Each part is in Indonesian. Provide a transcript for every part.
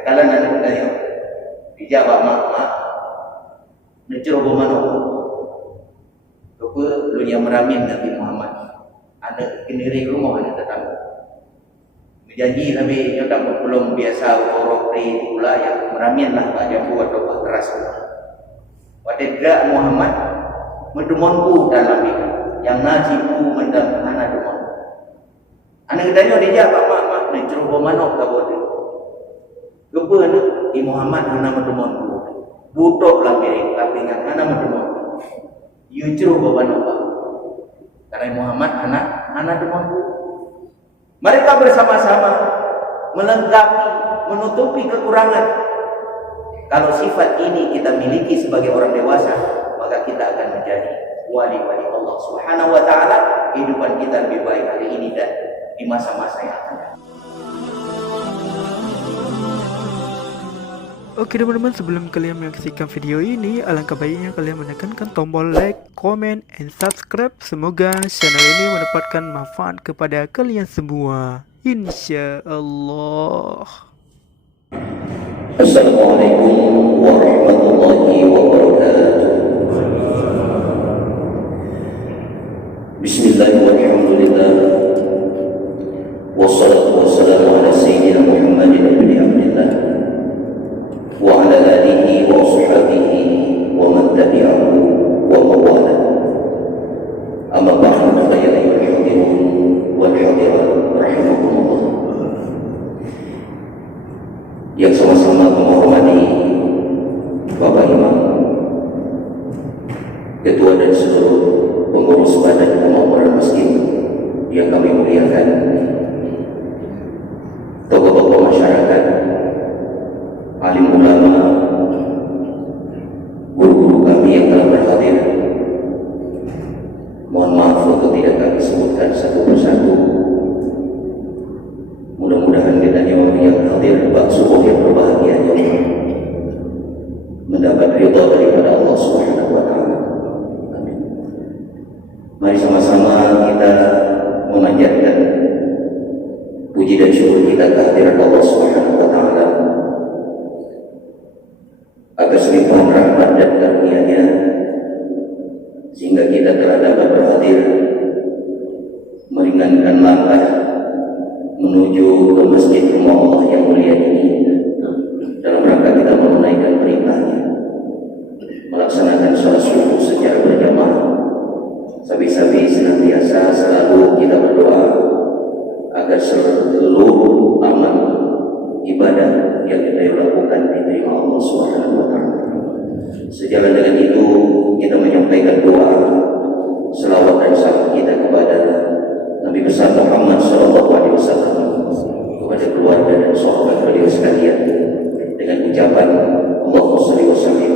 Tekalan anak tadi dijawab mak mencoba mana apa lu yang meramin Nabi Muhammad ada kendiri rumah ada tetangga berjanji Nabi nyata belum biasa orang pri pula yang meramin lah pak jambu atau pak keras pada tidak Muhammad mendemonku dalam ini yang najibu mendam anak demon anak katanya dia mak mencoba mana kabur lupa anak di Muhammad anak mendemonku butok lah miring tapi ingat anak mendemonku Yujru bawa nopo. Karena Muhammad anak demonku. Mereka bersama-sama melengkapi, menutupi kekurangan. Kalau sifat ini kita miliki sebagai orang dewasa, maka kita akan menjadi wali-wali Allah Subhanahu wa taala. Kehidupan kita lebih baik hari ini dan di masa-masa yang akan datang. Oke teman-teman, sebelum kalian menyaksikan video ini, alangkah baiknya kalian menekankan tombol like, comment, and subscribe. Semoga channel ini mendapatkan manfaat kepada kalian semua, insya Allah. Assalamualaikum warahmatullahi wabarakatuh. Bismillahirrahmanirrahim. Wassalatu wassalamu ala sayyidina Muhammadin ibn Abdillah wa ala alihi wa ashabihi wa man tabi'ahu wa mawala. Amma ba'du fa ya ayyuhal hadirun wal hadirat rahimakumullah. Yang sama-sama menghormati Bapak Imam, Ketua dan seluruh pengurus Badan Pembangunan Masjid yang kami muliakan, tokoh-tokoh masyarakat, alim ulama, guru-guru kami yang telah berhadir. Mohon maaf untuk tidak kami sebutkan satu persatu. Mudah-mudahan kita yang hadir bak subuh yang berbahagia mendapat ridha daripada Allah Subhanahu wa taala. Amin. Mari sama-sama kita memanjatkan puji dan syukur kita kehadiran Allah Subhanahu wa taala atas limpahan rahmat dan karunia-Nya sehingga kita telah dapat berhadir meringankan langkah menuju ke masjid rumah Allah yang mulia ini dalam rangka kita menunaikan perintahnya, melaksanakan sholat subuh secara berjamaah. Sabi-sabi senantiasa selalu kita berdoa agar seluruh amal ibadah yang kita lakukan diterima Allah Subhanahu wa taala. Sejalan dengan itu kita menyampaikan doa selawat dan salam kita kepada Nabi besar Muhammad sallallahu alaihi wasallam, kepada keluarga dan sahabat beliau sekalian dengan ucapan Allahumma shalli wa sallim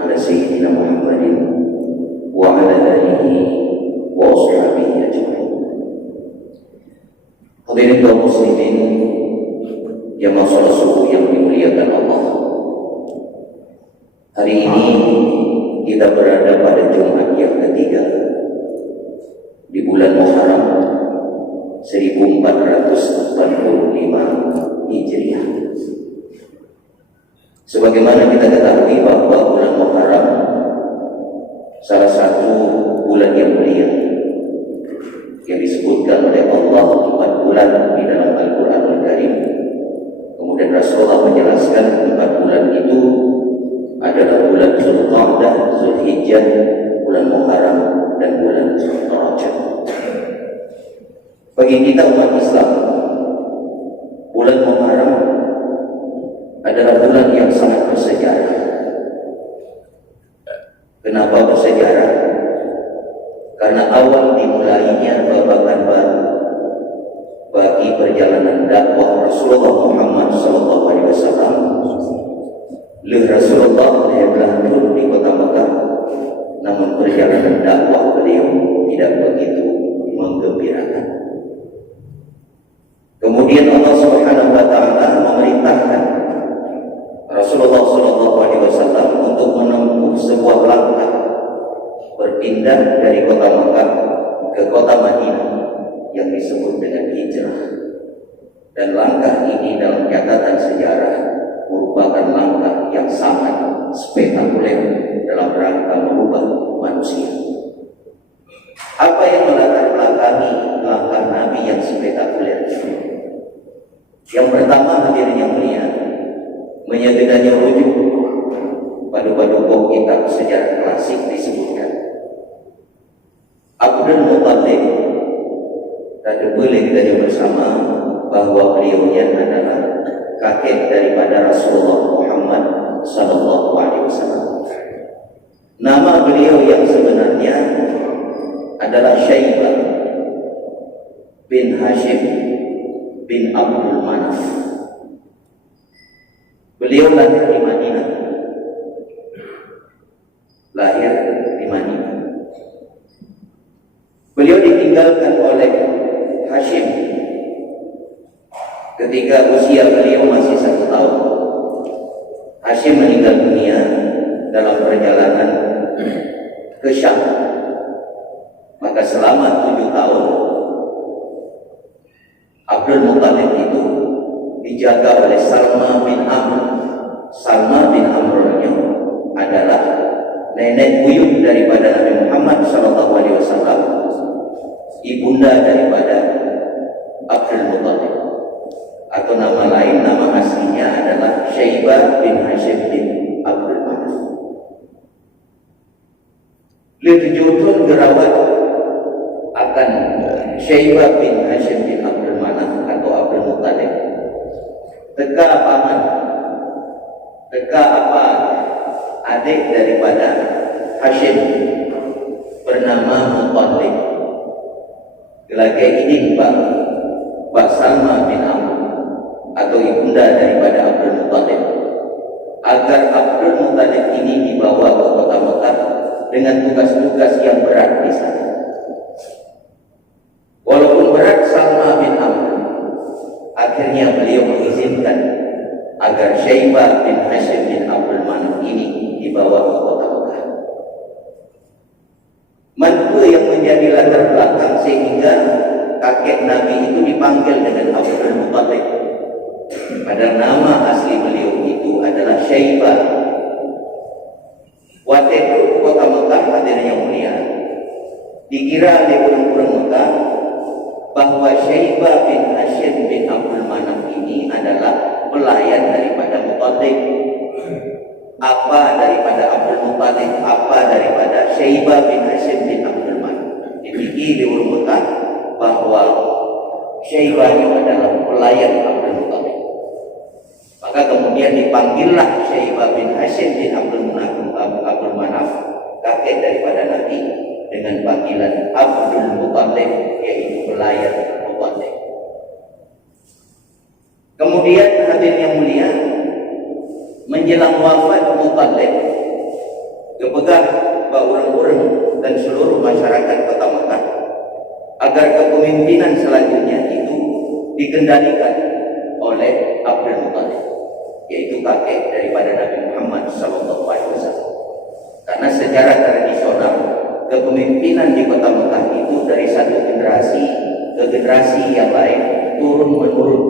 ala sayyidina Muhammadin wa ala alihi wa ashabihi ajma'in. Hadirin kaum muslimin yang sholat subuh yang dimuliakan Allah. Hari ini kita berada pada Jumat yang ketiga di bulan Muharram 1445 Hijriah. Sebagaimana kita ketahui bahwa bulan Muharram salah satu bulan yang mulia yang disebutkan oleh Allah 4 bulan di dalam Al-Quranul Karim. Kemudian Rasulullah menjelaskan 4 bulan itu adalah bulan Zulqa'dah, Zulhijjah, bulan Muharram, dan bulan Rajab. Bagi kita umat Islam, bulan Muharram adalah bulan yang sangat bersejarah. Kenapa bersejarah? Karena awal dimulainya babakan baru bagi perjalanan dakwah Rasulullah Muhammad SAW. Rasulullah telah turun di kota Mekah, namun perjalanan dakwah beliau tidak begitu menggembirakan. Kemudian Allah Subhanahu wa taala memerintahkan Rasulullah SAW untuk menempuh sebuah langkah berpindah dari kota Mekah ke kota Madinah yang disebut dengan hijrah. Dan langkah ini dalam catatan sejarah pertama hadirin yang mulia, menyedihkannya rujuk pada buku kitab sejarah klasik disebutkan Abdul Muttalib, dan boleh kita bersama bahwa beliaunya adalah kakek daripada Rasulullah Muhammad Sallallahu Alaihi Wasallam. Nama beliau yang sebenarnya adalah Syaibah bin Hashim bin Abdul Manaf. Beliau lahir di Madinah. Lahir di Madinah. Beliau ditinggalkan oleh Hashim ketika usia beliau masih 1 tahun. Hashim meninggal dunia dalam perjalanan ke Syam. Maka selama 7 tahun Abdul Muttalib itu dijaga oleh Salma bin Amr. Salma bin Amr adalah nenek buyut daripada Nabi Muhammad SAW, ibunda daripada Abdul Muttalib, atau nama lain, nama aslinya adalah Syaibah bin Hashim bin Abdul Manaf. Beliau 7 tahun gerawat akan Syaibah bin Hashim bin Abdul Manaf atau Abdul Muttalib. Teka paman, teka apa adik daripada Hashim bernama Muttalib. Lagi ini Pak Salma bin Amr atau ibunda daripada Abdul Muttalib, agar Abdul Muttalib ini dibawa ke kota Mekah dengan tugas-tugas yang berat di sana. Walaupun berat Salma bin Amr, akhirnya beliau mengizinkan agar Syaibah bin Hashim bin Abdul Manaf ini dibawa ke kota Mekah. Mantu yang menjadi latar belakang sehingga kakek Nabi itu dipanggil dengan Abdul Muttalib. Padahal nama asli beliau itu adalah Syaibah. Waktu itu kota Mekah, hadirin yang mulia, dikira oleh orang-orang Mekah bahwa Syaibah bin Hashim bin Abdul Manaf ini adalah pelayan daripada Muttalib. Apa daripada Abdul Muttalib, apa daripada Syaibah bin Hashim bin Abdul Manaf. Dipikir di orang Mekah bahwa Syaibah itu adalah pelayan Abdul Muttalib. Maka kemudian dipanggillah Syaibah bin Hashim bin Abdul Manaf, kakek daripada Nabi, dengan panggilan Abdul Muttalib, yaitu pelayan Muttalib. Kemudian hadirin yang mulia, menjelang wafat Muttalib, kepegang orang-orang dan seluruh masyarakat kota Mekah agar kepemimpinan selanjutnya itu dikendalikan oleh Abdul Muttalib, yaitu kakek daripada Nabi Muhammad SAW. Karena secara tradisional kepemimpinan di kota Mekah itu dari satu generasi ke generasi yang lain turun menurun.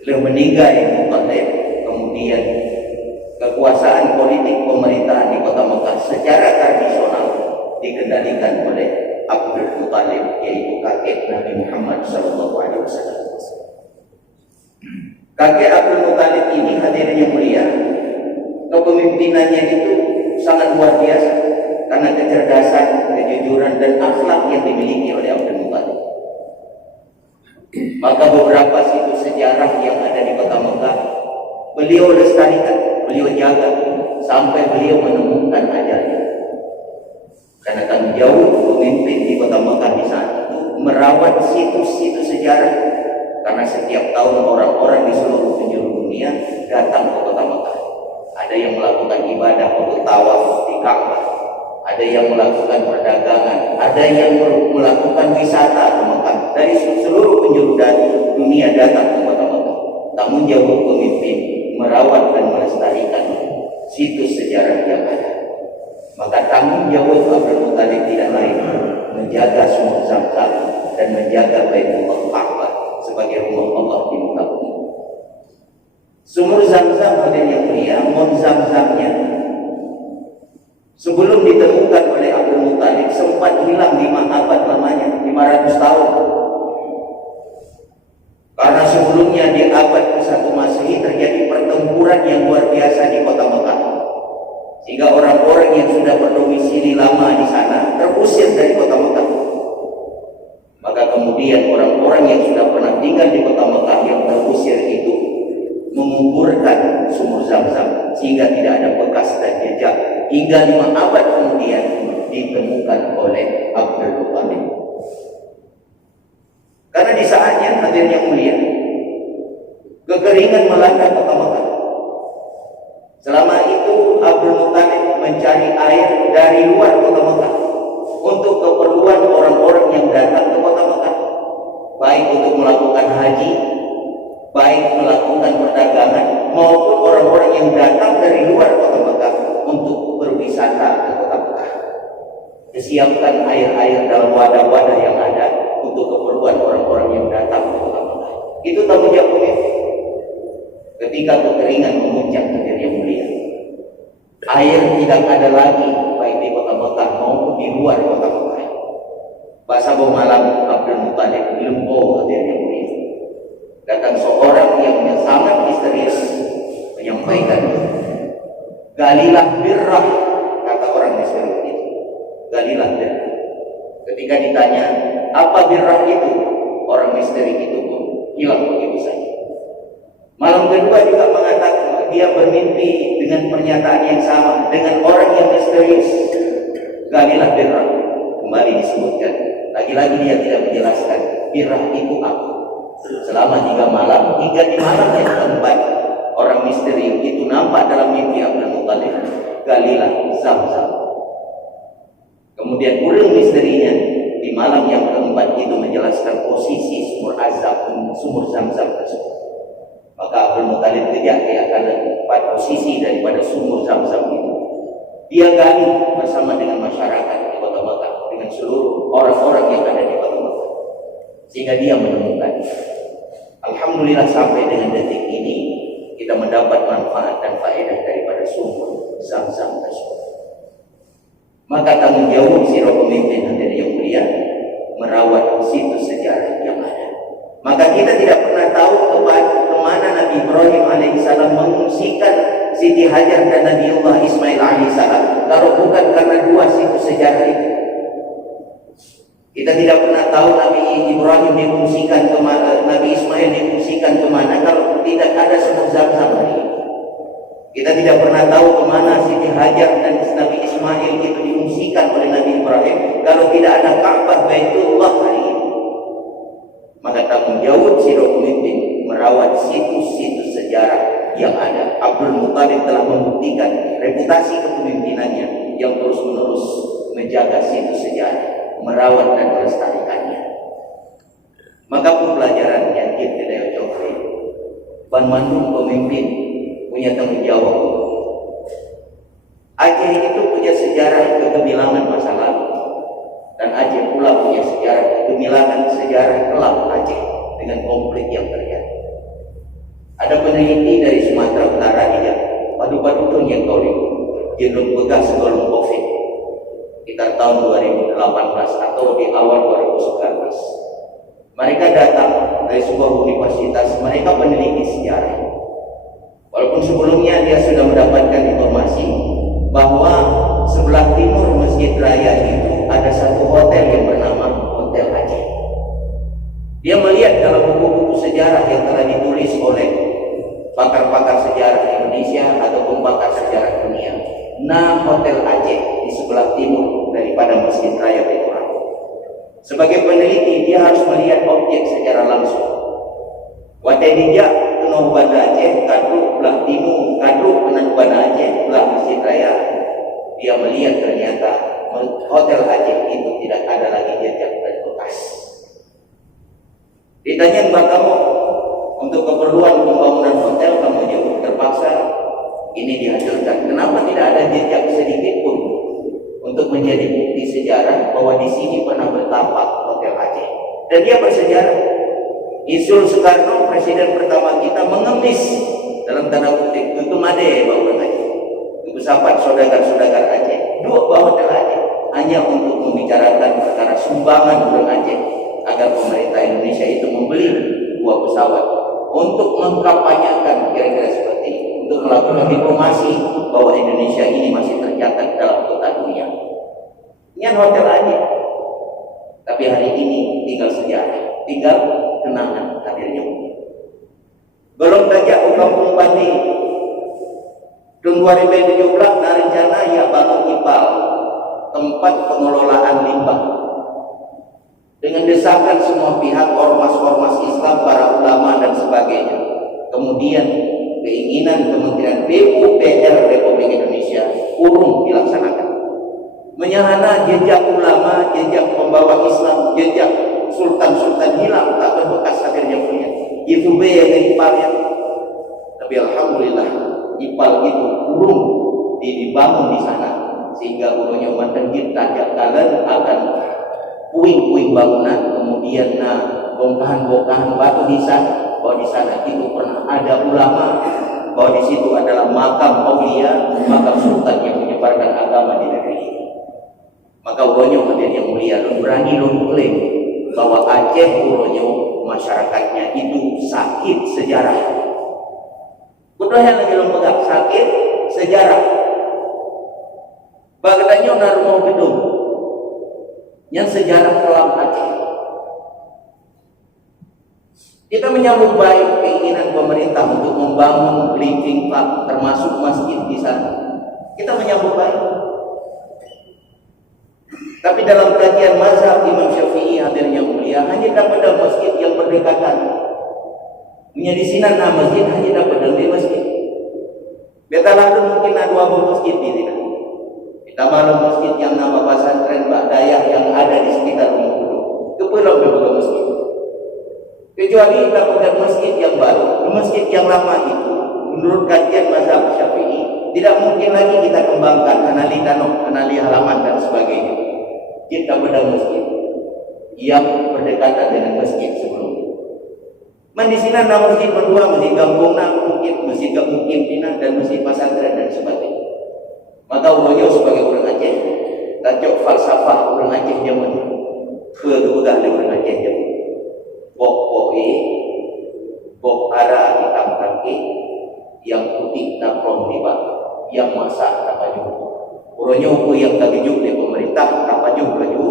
Beliau meninggal Muttalib, kemudian kekuasaan politik pemerintahan di kota Mekah secara tradisional dikendalikan oleh Abdul Muttalib, yaitu kakek Nabi Muhammad SAW. Kakek Abdul Muttalib ini, hadirin yang mulia, kepemimpinannya itu sangat luar biasa karena kecerdasan, kejujuran, dan akhlak yang dimiliki oleh Abdul Muttalib. Maka beberapa situs sejarah yang ada di kota Mekah beliau lestarikan, beliau jaga sampai beliau menemukan ajalnya. Karena tanggung jawab pemimpin di kota Mekah di saat itu merawat situs-situs sejarah, karena setiap tahun orang-orang di seluruh penjuru dunia datang ke kota Mekah. Ada yang melakukan ibadah untuk tawaf di Ka'bah, ada yang melakukan perdagangan, ada yang melakukan wisata ke Mekah. Dari seluruh penjuru dunia datang ke kota Mekah. Tanggung jawab pemimpin merawat dan melestarikan situs sejarah yang ada. Maka tanggung jawab Abdul Muttalib tidak lain menjaga Sumur Zamzam dan menjaga Baitullah Ka'bah sebagai rumah Allah di muka bumi. Sumur Zamzam, hadirin yang mulia, Mount Zamzamnya sebelum ditemukan oleh Abdul Muttalib sempat hilang 5 abad lamanya, 500 tahun. Karena sebelumnya di abad sehingga tidak ada bekas dan jejak hingga 5 abad kemudian ditemukan oleh Abdul Muttalib. Karena di saatnya hadirin yang mulia, kekeringan melanda kota Mekah. Selama itu Abdul Muttalib mencari air dari luar kota Mekah untuk keperluan orang-orang yang datang ke kota Mekah, baik untuk melakukan haji, baik melakukan perdagangan, maupun orang-orang yang datang dari luar kota Mekah untuk berwisata ke kota Mekah. Disiapkan air-air dalam wadah-wadah yang ada untuk keperluan orang-orang yang datang ke kota Mekah. Itu tanggung jawab pemimpin. Ketika kekeringan memuncak hadirin yang mulia, air tidak ada lagi baik di kota Mekah maupun di luar kota Mekah. Bahasa malam Abdul Muttalib lumpuh hadirin yang mulia. Datang seorang yang sangat misterius menyampaikan, galilah birrah, kata orang misterius itu. Galilah birrah. Ketika ditanya apa birrah itu, orang misteri itu pun hilang begitu saja. Malam kedua juga mengatakan dia bermimpi dengan pernyataan yang sama dengan orang yang misterius. Galilah birrah. Kembali disebutkan. Lagi-lagi dia tidak menjelaskan birrah itu apa. Selama 3 malam, hingga di malam yang keempat, orang misteri itu nampak dalam mimpi Abdul Muttalib, galilah Zam-Zam. Kemudian urung misterinya di malam yang keempat itu menjelaskan posisi sumur Zam-Zam tersebut. Maka Abdul Muttalib tidak akan tempat posisi daripada sumur Zam-Zam itu. Dia gali bersama dengan masyarakat di kota Mekah, dengan seluruh orang-orang yang ada di kota Mekah, sehingga dia menemukan. Alhamdulillah sampai dengan detik ini kita mendapat manfaat dan faedah daripada sumur Zam-Zam tersebut. Maka tanggung jawab sirah pemimpin hadirin yang mulia merawat situs sejarah yang ada. Maka kita tidak pernah tahu kemana Nabi Ibrahim alaihissalam mengungsikan Siti Hajar dan Nabiullah Ismail alaihissalam kalau bukan karena 2 situs sejarah itu. Kita tidak pernah tahu Nabi Ibrahim diungsikan kemana, Nabi Ismail diungsikan kemana kalau tidak ada sumur Zam-Zam ini. Kita tidak pernah tahu kemana Siti Hajar dan Nabi Ismail itu diungsikan oleh Nabi Ibrahim kalau tidak ada Ka'bah Baitullah hari ini. Maka tanggung jawab sirah pemimpin merawat situs-situs sejarah yang ada. Abdul Muttalib telah membuktikan reputasi kepemimpinannya yang terus-menerus menjaga situs sejarah, merawat dan melestarikannya. Maka pembelajaran yang kita coba, Bandung pemimpin punya tanggung jawab. Aceh itu punya sejarah kegemilangan masa lalu, dan Aceh pula punya sejarah kegemilangan sejarah kelak Aceh dengan konflik yang terjadi. Ada peneliti dari Sumatera Utara dia, padu-padu yang kau jenderal bekas sebelum COVID, sekitar tahun 2018 atau di awal 2019. Mereka datang dari sebuah universitas, mereka peneliti sejarah. Walaupun sebelumnya dia sudah mendapatkan informasi bahwa sebelah timur Masjid Raya itu ada satu hotel yang bernama Hotel Aceh. Dia melihat dalam buku-buku sejarah yang telah ditulis oleh pakar-pakar sejarah Indonesia ataupun pakar sejarah dunia, Hotel Aceh di sebelah timur daripada Masjid Raya Baitur Rahman. Sebagai peneliti dia harus melihat objek secara langsung. Watedija Tenau Banda Aceh, Kadruk belah timur, Kadruk Tenau Banda Aceh belah Masjid Raya. Dia melihat ternyata Hotel Aceh itu tidak ada lagi jejak dan bekas. Ditanya Mbak kamu untuk keperluan pembangunan hotel, kamu jawab terpaksa ini dihancurkan. Kenapa tidak ada jejak sedikit pun untuk menjadi bukti sejarah bahwa di sini pernah bertapak Hotel Aceh? Dan dia bersejarah. Insul Soekarno, presiden pertama kita, mengemis dalam tanda kutip itu made bawa Aceh. Itu sahabat saudagar-saudagar Aceh, 2 bawa Hotel Aceh hanya untuk membicarakan perkara sumbangan orang Aceh agar pemerintah Indonesia itu membeli 2 pesawat untuk mengkampanyekan kira-kira seperti itu, untuk melakukan diplomasi bahwa Indonesia ini masih tercatat dalam kota dunia. Ini hotel aja. Tapi hari ini tinggal sejarah, tinggal kenangan hadirnya. Belum saja kampung Bandi, Tahun 2017 ada rencana ya bangun IPAL, tempat pengelolaan limbah. Dengan desakan semua pihak, ormas-ormas Islam, para ulama dan sebagainya. Kemudian keinginan Kementerian PUPR Republik Indonesia urung dilaksanakan. Menyahana jejak ulama, jejak pembawa Islam, jejak sultan-sultan hilang tak berbekas akhirnya punya. Itu yang IPAL-nya. Tapi alhamdulillah IPAL itu urung dibangun di sana, sehingga urungnya mendengar tajak kalian akan puing-puing bangunan, kemudian bongkahan-bongkahan batu di sana, bahwa di sana itu pernah ada ulama, bahwa di situ adalah makam aulia, makam sultan yang menyebarkan agama di negeri ini. Maka uronyo hadir yang mulia, berani klaim bahwa Aceh uronyo masyarakatnya itu sakit sejarah. Kudu yang lagi pegang sakit sejarah. Bagdanya narmo gedung yang sejarah kelam Aceh. Kita menyambut baik keinginan pemerintah untuk membangun living park, termasuk masjid di sana. Kita menyambut baik. Tapi dalam kajian mazhab Imam Syafi'i hadirnya mulia, hanya dapat ada masjid yang berdekatan. Di sini masjid hanya dapat ada masjid. Beta lalu mungkin ada dua masjid di sini. Kita malam masjid yang nama pesantren Mbak Dayah yang ada di sekitar rumah dulu. Kepulau beberapa masjid. Kecuali kita punya masjid yang baru, masjid yang lama itu, menurut kajian mazhab Syafi'i, tidak mungkin lagi kita kembangkan anali tanah, anali halaman dan sebagainya. Kita pada masjid yang berdekatan dengan masjid sebelumnya. Man di sini ada masjid berdua, masjid Gampung mungkin, masjid Gampung Pimpinan dan masjid pesantren dan sebagainya. Maka ulunyo sebagai orang Aceh, tajuk falsafah orang Aceh zaman dulu, kebegahan orang Aceh zaman. Bok ada hitam kaki, yang putih napron di bawah, yang masak tapaju. Uronyo ku yang tagijuk di pemerintah tapaju laju,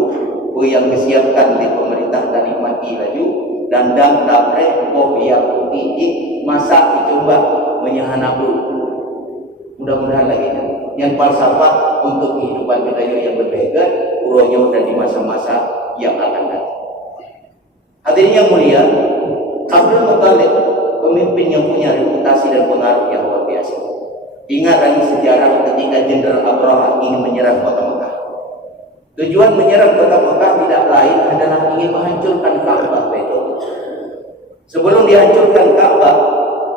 ku yang disiapkan di pemerintah tadi mati laju, dandang tapre bok yang putih masak dicoba menyahana dulu. Mudah-mudahan lagi yang falsafah untuk kehidupan kita yang berbeda, uronyo dan di masa-masa yang akan datang. Hadirin yang mulia, Abdul Muttalib, pemimpin yang punya reputasi dan pengaruh yang luar biasa. Ingat lagi sejarah ketika Jenderal Abrahah ingin menyerang kota Mekah. Tujuan menyerang kota Mekah tidak lain adalah ingin menghancurkan Ka'bah Baitullah. Sebelum dihancurkan Ka'bah,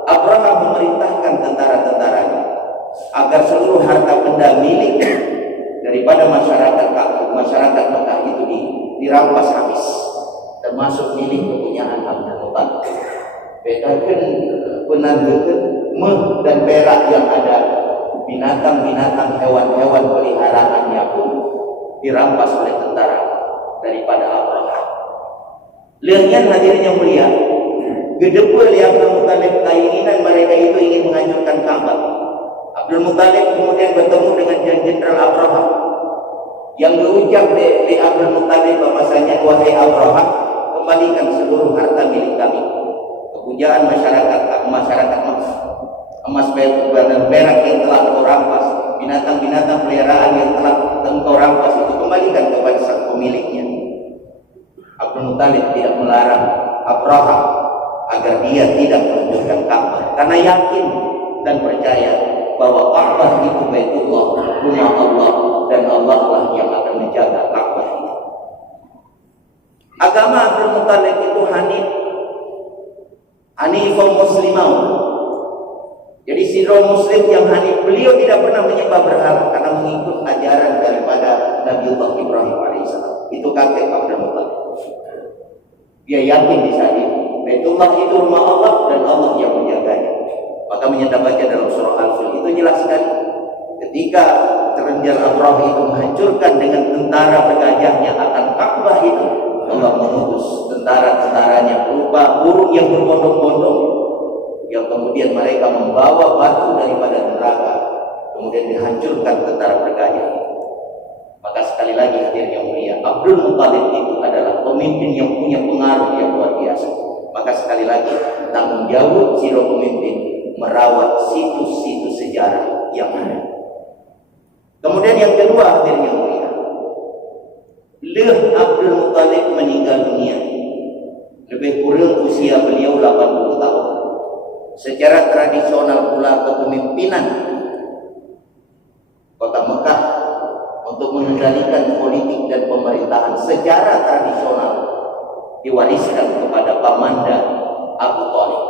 Abrahah memerintahkan tentara-tentaranya agar seluruh harta benda milik daripada masyarakat Mekah itu dirampas habis, termasuk milik kepunyaan Abdul Muttalib. Bedakan penandakan meh dan perak yang ada, binatang-binatang, hewan-hewan peliharaannya pun dirampas oleh tentara daripada Abrahah. Lihatnya hadirin yang mulia, gedebul yang Abdul Muttalib keinginan mereka itu ingin menghancurkan Ka'bah. Abdul Muttalib kemudian bertemu dengan Jenderal Abrahah yang berucap di Abdul Muttalib bahwasanya, wahai Abrahah, kembalikan seluruh harta milik kami, kepujaan masyarakat emas dan perak yang telah kau rampas, binatang-binatang peliharaan yang telah kau rampas itu kembalikan kepada sang pemiliknya. Abdul Muttalib tidak melarang Abrahah agar dia tidak menunjukkan Ka'bah, karena yakin dan percaya bahwa Ka'bah itu Baitullah, rumah Allah, dan Allah lah yang akan menjaga Ka'bah itu. Agama Abdul Muttalib itu Hanifah Muslimah. Jadi sirah Muslim yang hanif, beliau tidak pernah menyembah berhala karena mengikut ajaran daripada Nabiullah Ibrahim alaihissalam. Itu kakek Abdul Muttalib. Dia yakin di sana Baitullah itu rumah Allah dan Allah yang menjaganya. Maka menyatakan dalam surah Al-Fil itu jelas sekali. Ketika terjal Abrahah itu menghancurkan dengan tentara bergajahnya akan Ka'bah itu, Allah mengutus tentara-tentaranya berupa burung yang berbondong-bondong, yang kemudian mereka membawa batu daripada neraka, kemudian dihancurkan tentara bergajah. Maka sekali lagi hadirin yang mulia, Abdul Muttalib itu adalah pemimpin yang punya pengaruh yang luar biasa. Maka sekali lagi tanggung jawab siro pemimpin merawat situs-situs sejarah yang ada. Deh Abdul Muttalib meninggal dunia. Lebih kurang usia beliau 80 tahun. Secara tradisional pula kepemimpinan kota Mekah untuk mengendalikan politik dan pemerintahan secara tradisional diwariskan kepada pamanda Abu Thalib.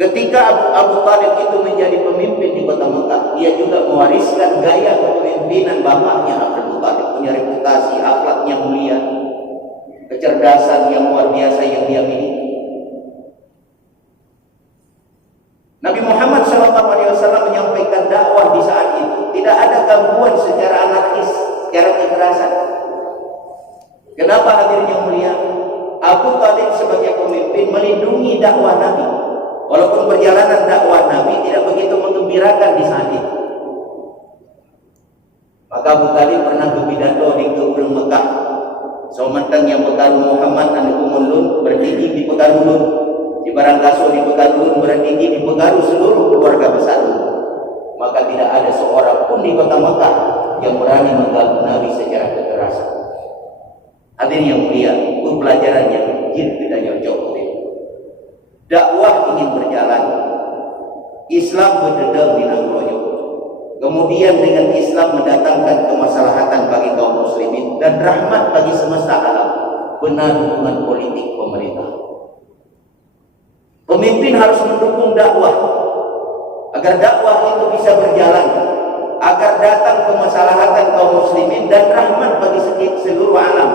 Ketika Abu Thalib itu menjadi pemimpin di kota Mekah, dia juga mewariskan gaya kepemimpinan bapaknya Abdul Muttalib, punya reputasi, akhlaknya mulia, kecerdasan yang luar biasa yang dia miliki. Nabi Muhammad SAW menyampaikan dakwah di saat itu. Tidak ada gangguan secara anarkis, secara kekerasan. Kenapa hadirin yang mulia? Abu Thalib sebagai pemimpin melindungi dakwah Nabi. Walaupun perjalanan dakwah Nabi tidak begitu menggembirakan di saat itu. Maka Abu Thalib pernah berpidato di Gebeng Mekah. Sementang yang Pekaru Muhammad dan Umulun berdiri di Pekaru Lun, di Barangkaso di Pekaru Lun berdiri di Pekaru seluruh keluarga besar. Maka tidak ada seorang pun di kota Mekah yang berani mengganggu Nabi secara kekerasan. Hadirin yang mulia, itu pelajaran yang jin kita nyocok. Dakwah ingin berjalan, Islam berdedam di Nagoyo. Kemudian dengan Islam mendatangkan kemaslahatan bagi kaum muslimin dan rahmat bagi semesta alam, benar hubungan politik pemerintah. Pemimpin harus mendukung dakwah agar dakwah itu bisa berjalan, agar datang kemaslahatan kaum muslimin dan rahmat bagi seluruh alam.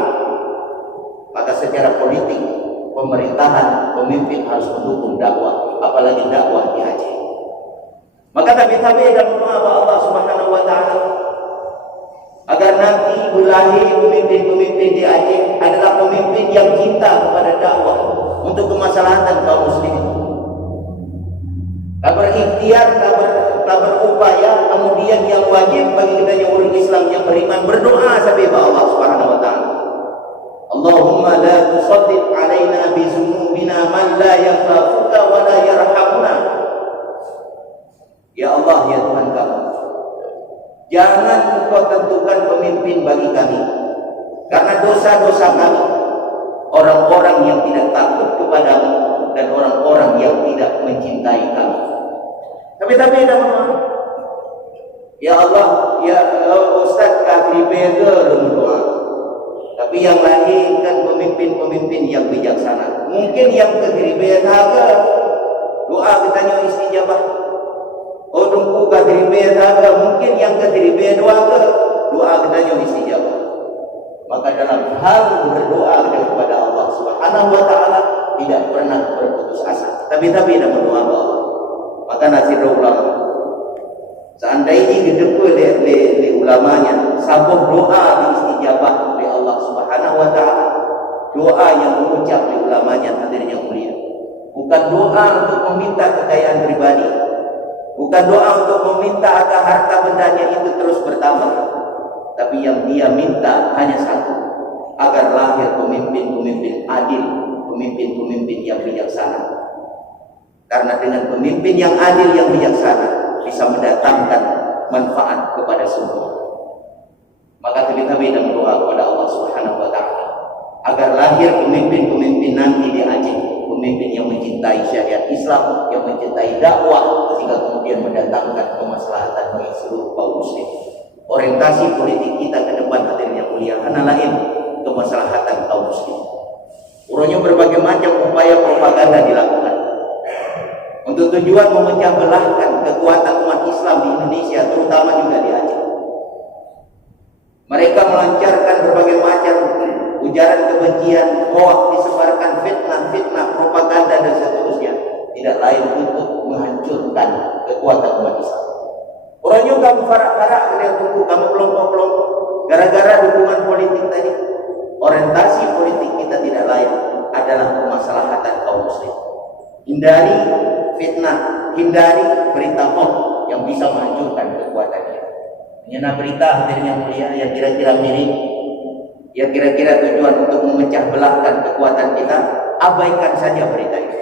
Maka secara politik, pemerintahan, pemimpin harus mendukung dakwah, apalagi dakwah di Aceh. Maka tabi-tabi dan doa Allah Subhanahu wa taala agar nanti berlahir pemimpin-pemimpin di Aceh adalah pemimpin yang cinta kepada dakwah untuk kemaslahatan kaum muslimin. Tak berikhtiar, tak berupaya, kemudian yang wajib bagi kita yang orang Islam yang beriman berdoa sampai Allah Subhanahu wa taala. Allahumma la tusallit alaina bi dzunubina man la yakhafuka wa la yarhamuna. Ya Allah, ya Tuhan kami, jangan Engkau tentukan pemimpin bagi kami karena dosa-dosa kami, orang-orang yang tidak takut kepadamu dan orang-orang yang tidak mencintai kami. Tapi teman-teman, ya Allah, ya Ustaz kafir beda doa. Tapi yang lain kan pemimpin-pemimpin yang bijaksana. Mungkin yang kegeribe harga doa katanya istijabah. Oh dungku kegeribe harga, mungkin yang kegeribe doa katanya istijabah. Maka dalam hal berdoa kepada Allah Subhanahu wa taala tidak pernah berputus asa. Tapi dalam berdoa kepada Allah. Maka nasir ulama. Seandainya gedebul le ulamanya, sabuh doa diistijabah oleh Allah Subhanahu wa taala. Doa yang diucap oleh ulamanya hadirin yang mulia. Bukan doa untuk meminta kekayaan pribadi. Bukan doa untuk meminta agar harta bendanya itu terus bertambah. Tapi yang dia minta hanya satu, agar lahir pemimpin-pemimpin adil, pemimpin-pemimpin yang bijaksana. Karena dengan pemimpin yang adil, yang bijaksana, bisa mendatangkan manfaat kepada semua. Maka tabi-tabi dan doa kepada Allah Subhanahu wa taala agar lahir pemimpin-pemimpin nanti di Aceh, pemimpin yang mencintai syariat Islam, yang mencintai dakwah, sehingga kemudian mendatangkan kemaslahatan bagi seluruh kaum muslim. Orientasi politik kita ke depan hadirin yang mulia karena lain kemaslahatan kaum muslim. Urutnya berbagai macam upaya propaganda dilakukan untuk tujuan memecah belahkan kekuatan umat Islam di Indonesia, terutama juga di Aceh. Mereka melancarkan berbagai macam ujaran kebencian, hoax, disebarkan fitnah, propaganda dan seterusnya. Tidak lain untuk menghancurkan kekuatan umat Islam. Orangnya kamu farak-farak, kamu kelompok-kelompok, gara-gara dukungan politik tadi. Orientasi politik kita tidak lain adalah kemaslahatan kaum muslim. Hindari fitnah, hindari berita hoax yang bisa menghancurkan kekuatan kita. Menyana berita hadirin yang mulia yang kira-kira mirip, yang kira-kira tujuan untuk memecah belahkan kekuatan kita, abaikan saja berita itu.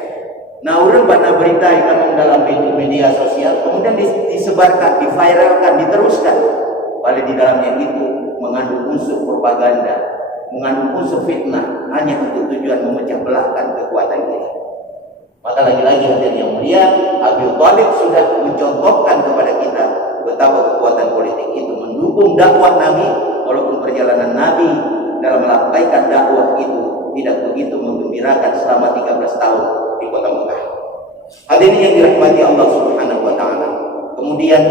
Nah, orang pada berita yang dalam media sosial kemudian disebarkan, diviralkan, diteruskan. Padahal di dalamnya itu mengandung unsur propaganda, mengandung unsur fitnah, hanya untuk tujuan memecah belahkan kekuatan kita. Maka lagi-lagi hadirin yang mulia, Abi Thalib sudah mencontohkan kepada kita betapa kekuatan politik itu mendukung dakwah Nabi, walaupun perjalanan Nabi dalam melampaikan dakwah itu tidak begitu menggembirakan selama 13 tahun di kota Mekah. Hadirin yang dirahmati Allah Subhanahu wa taala. Kemudian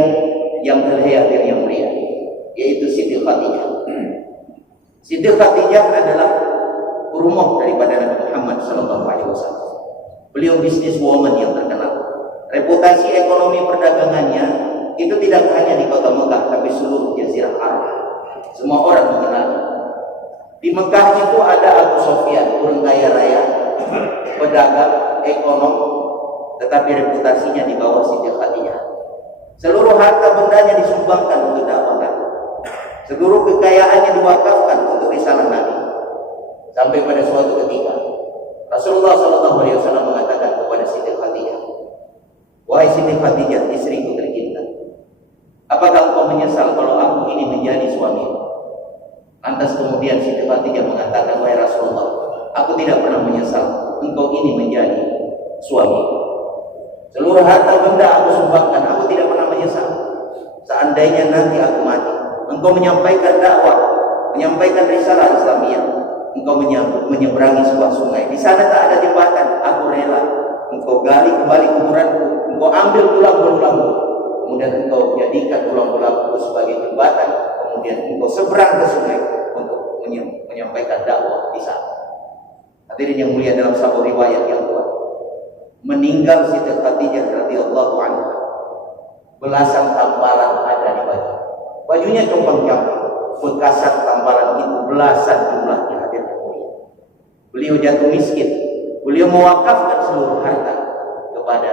yang terakhir yang mulia, yaitu Siti Khadijah. Siti Khadijah adalah rumah daripada Nabi Muhammad SAW. Beliau bisnis woman yang terkenal. Reputasi ekonomi perdagangannya itu tidak hanya di kota Mekah, tapi seluruh Jazirah Arab. Semua orang mengenal. Di Mekah itu ada Abu Sufyan, orang kaya raya, pedagang, ekonom, tetapi reputasinya di bawah Siti Khadijah. Seluruh harta bendanya disumbangkan untuk dakwah Nabi. Seluruh kekayaannya diwakafkan untuk risalah Nabi. Sampai pada suatu ketika Rasulullah SAW mengatakan kepada Siti Khadijah, "Wahai Siti Khadijah, istriku tercinta, apakah engkau menyesal kalau aku ini menjadi suamimu?" Lantas kemudian Siti Khadijah mengatakan, "Wahai Rasulullah, aku tidak pernah menyesal engkau ini menjadi suamiku. Seluruh harta benda aku sumbangkan, aku tidak pernah menyesal. Seandainya nanti aku mati, engkau menyampaikan dakwah, menyampaikan risalah Islamiyah, engkau menyeberangi sebuah sungai, di sana tak ada jembatan, aku rela engkau gali kembali kuburanku, engkau ambil tulang belulangku, kemudian engkau jadikan tulang belulangku sebagai jembatan, kemudian engkau seberang ke sungai untuk menyampaikan dakwah di sana." Hadirin yang mulia, dalam satu riwayat yang kuat, meninggal Siti Khadijah radhiyallahu anha, belasan tampalan ada di baju. Bajunya compang-camping, bekasan tampalan itu belasan jumlahnya. Hadirin yang mulia, beliau jatuh miskin. Beliau mewakafkan seluruh harta kepada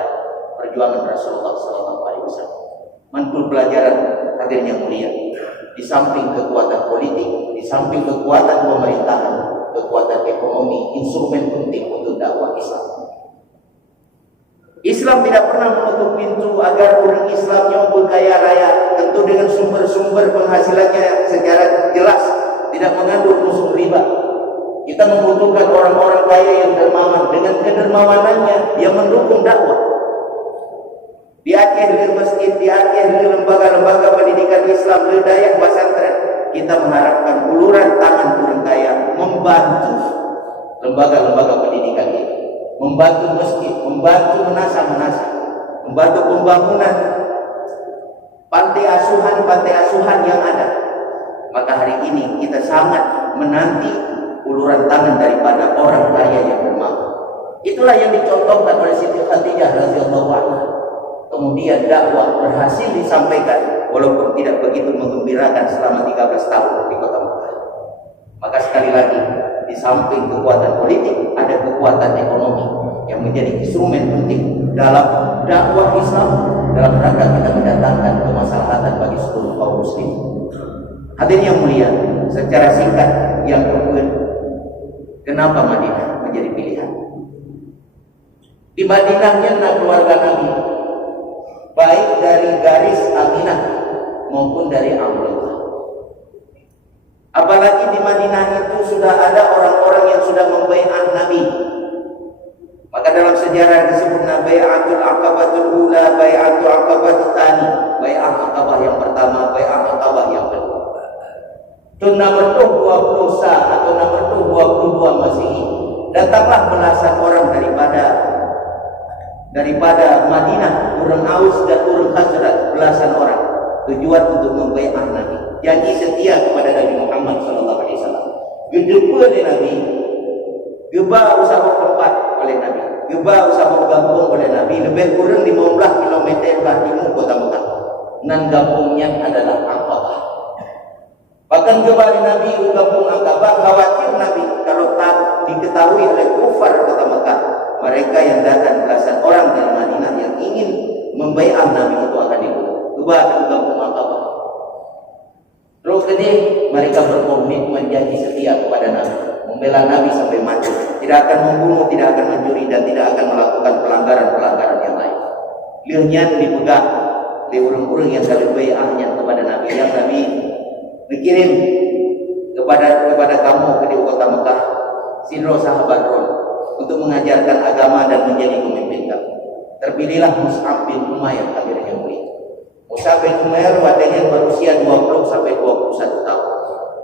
perjuangan Rasulullah SAW. Mantul pelajaran, hadirin yang mulia, di samping kekuatan politik, di samping kekuatan pemerintahan, kekuatan ekonomi, instrumen penting untuk dakwah Islam. Islam tidak pernah menutup pintu agar orang Islam yang berkaya raya, tentu dengan sumber-sumber penghasilannya secara jelas, tidak mengandung unsur riba. Kita membutuhkan orang-orang kaya yang dermawan, dengan kedermawanannya yang mendukung dakwah. Di Aceh, di masjid, di Aceh, di lembaga-lembaga pendidikan Islam, di daerah pesantren, kita mengharapkan uluran tangan orang kaya membantu lembaga-lembaga pendidikan ini, membantu masjid, membantu menasah-menasah, membantu pembangunan panti asuhan yang ada. Maka hari ini kita sangat menanti uluran tangan daripada orang kaya yang dermawan. Itulah yang dicontohkan oleh Siti Khadijah radhiyallahu anha. Kemudian dakwah berhasil disampaikan walaupun tidak begitu menggembirakan selama 13 tahun di kota Mekah. Maka sekali lagi, di samping kekuatan politik, ada kekuatan ekonomi yang menjadi instrumen penting dalam dakwah Islam, dalam rangka kita mendatangkan kemaslahatan bagi seluruh kaum muslim. Hadirin yang mulia, secara singkat yang kedua, kenapa Madinah menjadi pilihan? Di Madinahnya keluarga Nabi, baik dari garis Aminah maupun dari Abdullah. Apalagi di Madinah itu sudah ada orang-orang yang sudah membaiat Nabi. Maka dalam sejarah disebutnya bai'atul aqabatul ula, bai'atul aqabatul tsani, bai'ah Aqabah yang pertama, bai'ah Aqabah yang kedua. Itu nomor 20 atau nomor 22 Masehi. Datanglah belasan orang daripada Madinah, orang Aus dan orang Khazraj, belasan orang, tujuan untuk membaiat Nabi, janji setia kepada Nabi Muhammad SAW. Gedepa oleh Nabi, geba usaha tempat oleh Nabi, geba usaha gampung oleh Nabi, lebih kurang 15 km belah timur kota Mekah. Nan gampungnya adalah Aqabah. Bahkan kembali Nabi ke kampung Aqabah, khawatir Nabi kalau tak diketahui oleh kufar kota Mekah, mereka yang datang belasan orang dari Madinah yang ingin membaiat Nabi itu akan dibunuh. Kembali ke kampung Aqabah. Terus ini mereka berkomitmen janji setia kepada Nabi, membela Nabi sampai mati, tidak akan membunuh, tidak akan mencuri, dan tidak akan melakukan pelanggaran-pelanggaran yang lain. Lihatnya dipegang oleh orang-orang yang kalau baiatnya kepada Nabi, yang Nabi dikirim kepada kamu di kota Mekah Sidro sahabat Ron untuk mengajarkan agama dan menjadi pemimpin kamu. Terpilihlah Mus'ab bin Umair akhirnya mulia. Mus'ab bin Umair wadahnya berusia 20 sampai 21 tahun.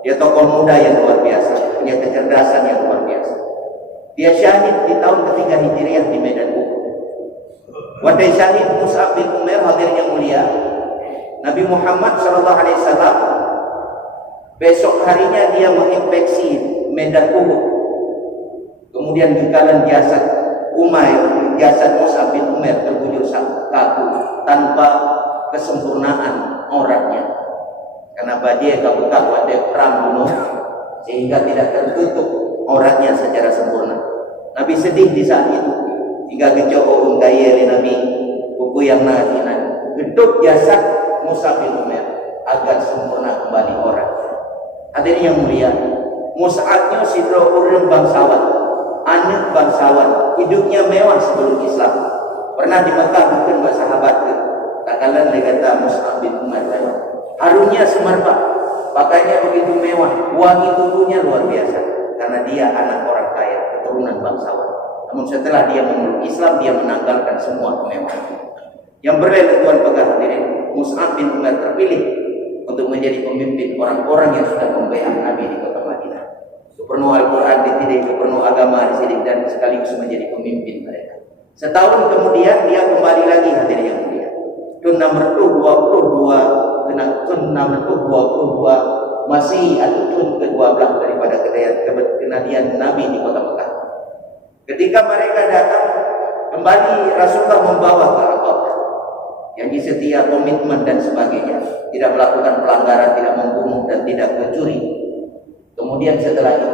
Dia tokoh muda yang luar biasa, punya kecerdasan yang luar biasa. Dia syahid di tahun ketiga Hijriah di Medan Uhud. Wadai syahid Mus'ab bin Umair hadirnya mulia. Nabi Muhammad SAW besok harinya dia menginspeksi Medan Uhud. Kemudian dikalan jasad jasad Mus'ab bin Umair terbujur kaku tanpa kesempurnaan auratnya. Karena badai kaku-kaku ada perang bunuh sehingga tidak tertutup auratnya secara sempurna. Nabi sedih di saat itu. Hingga gejauh gaya Nabi buku yang nahinan geduk jasad Mus'ab bin Umair agar sempurna kembali auratnya. Hadirin yang mulia, Mus'abnya sidro urang bangsawan, anak bangsawan, hidupnya mewah sebelum Islam. Pernah di Mekah bukan buat sahabat ke takalan legata Mus'ab bin Umair lewat. Harumnya semerbak, pakainya begitu mewah, wangi tubuhnya luar biasa karena dia anak orang kaya, keturunan bangsawan. Namun setelah dia memeluk Islam, dia menanggalkan semua kemewahan. Yang berletuan pegang hadirin, Mus'ab bin Umair terpilih untuk menjadi pemimpin orang-orang yang sudah membaiat Nabi di kota Madinah. Penuh Al-Quran dididik, penuh agama dididik, dan sekaligus menjadi pemimpin mereka. Setahun kemudian dia kembali lagi hadirin yang mulia. Tahun nomor 22 masih atau tahun ke-12 daripada kenadian Nabi di kota Mekah. Ketika mereka datang kembali, Rasulullah membawa ke Arafah, janji setia, komitmen dan sebagainya, tidak melakukan pelanggaran, tidak membunuh dan tidak mencuri. Kemudian setelah itu,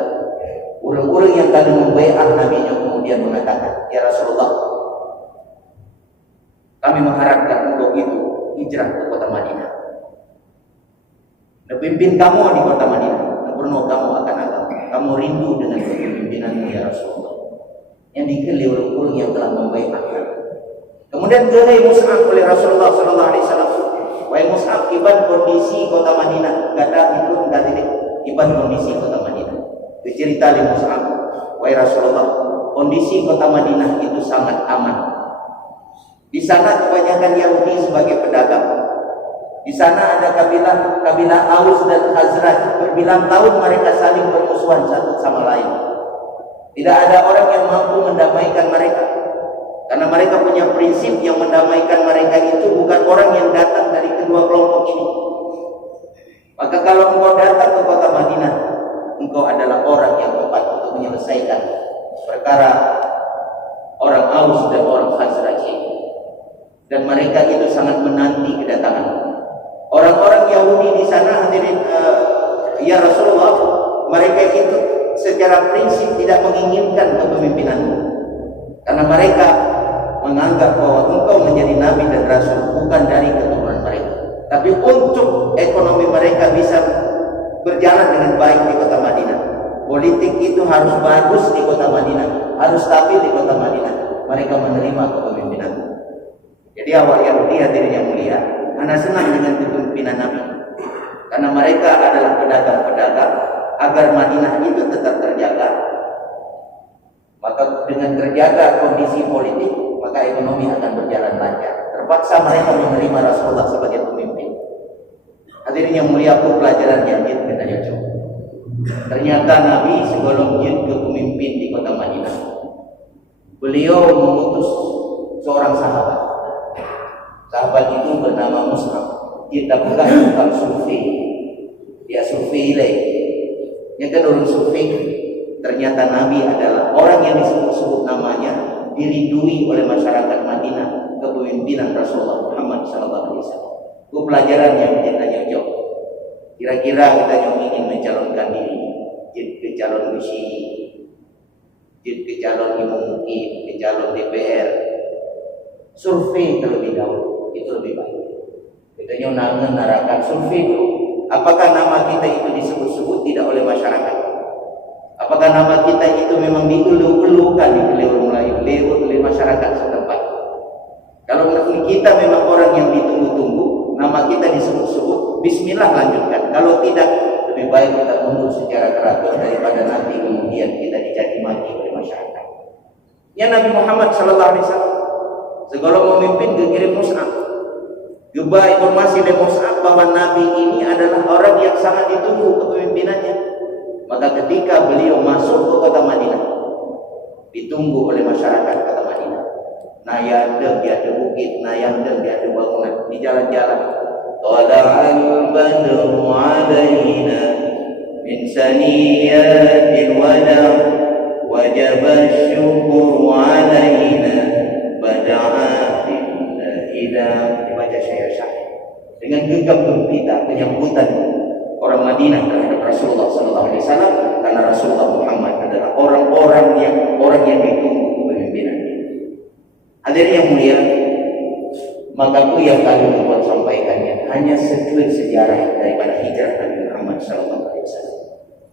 orang-orang yang tadi membaiat Nabi-Nya kemudian mengatakan, ya Rasulullah, kami mengharapkan untuk itu hijrah ke kota Madinah. Pimpin kamu di kota Madinah, penuh kamu akan agama. Kamu rindu dengan kepemimpinanmu ya Rasulullah. Yang dikelilingi orang-orang yang telah membaiat Nabi. Kemudian gerai Mus'ab oleh Rasulullah SAW. Wahai Mus'ab, iban kondisi kota Madinah, kata itu tadi iban kondisi kota Madinah. Dicerita oleh Mus'ab, wahai Rasulullah, kondisi kota Madinah itu sangat aman. Di sana kebanyakan Yahudi sebagai pedagang. Di sana ada kabilah Aus dan Khazraj. Berbilang tahun mereka saling bermusuhan satu sama lain. Tidak ada orang yang mampu mendamaikan mereka. Karena mereka punya prinsip yang mendamaikan mereka itu bukan orang yang datang dari kedua kelompok ini. Maka kalau engkau datang ke kota Madinah, engkau adalah orang yang tepat untuk menyelesaikan perkara orang Aus dan orang Khazraj ini. Dan mereka itu sangat menanti kedatangan. Orang-orang Yahudi di sana hadirin, ya Rasulullah, mereka itu secara prinsip tidak menginginkan kepemimpinanmu. Karena mereka menganggap bahwa engkau menjadi nabi dan rasul bukan dari keturunan mereka. Tapi untuk ekonomi mereka bisa berjalan dengan baik di kota Madinah, politik itu harus bagus di kota Madinah, harus stabil di kota Madinah, mereka menerima kepemimpinan. Jadi awal Yahudi hadirin yang mulia, Anda senang dengan kepemimpinan Nabi karena mereka adalah pedagang-pedagang agar Madinah itu tetap terjaga. Maka dengan terjaga kondisi politik, maka ekonomi akan berjalan lancar. Terpaksa mereka menerima Rasulullah sebagai pemimpin. Hadirin yang mulia, pelajaran yang kita lihat. Ternyata Nabi sebelum jin ke pemimpin di kota Madinah, beliau mengutus seorang sahabat. Sahabat itu bernama Mus'ab. Dia lakukan tukang survei. Dia survei yang kan orang survei. Ternyata Nabi adalah orang yang disebut-sebut namanya dirindui oleh masyarakat Madinah kepemimpinan Rasulullah Muhammad SAW. Itu pelajaran yang kita jauh. Kira-kira kita yang ingin mencalonkan diri, jadi ke calon misi, jadi ke calon imam mungkin, ke calon DPR, survei terlebih dahulu, itu lebih baik. Kita menarikkan survei dulu. Apakah nama kita itu disebut-sebut tidak oleh masyarakat? Apakah nama kita itu memang dielu-elukan oleh masyarakat setempat? Kalau kita memang orang yang ditunggu-tunggu, nama kita disebut-sebut, bismillah lanjutkan. Kalau tidak, lebih baik kita mundur secara teratur daripada nanti kemudian kita dicaci maki oleh masyarakat. Ya Nabi Muhammad SAW segala memimpin kekirim Mus'ab, juga informasi dari Mus'ab bahwa Nabi ini adalah orang yang sangat ditunggu kepemimpinannya. Maka ketika beliau masuk ke kota Madinah, ditunggu oleh masyarakat kota Madinah. Nayandeng di ada bukit, nayandeng di ada bangunan, di jalan-jalan. Tala'al badru alaina min saniyatil wada' wajaba syukuru alaina bada'a ila dibaca syahid. Dengan gegap gempita penyambutan orang Madinah terhadap Rasulullah SAW, karena Rasulullah Muhammad adalah orang yang ditunggu kepemimpinannya. Hadirin yang mulia, maka yang kali membuat sampaikannya hanya secuil sejarah daripada hijrah Nabi Muhammad SAW.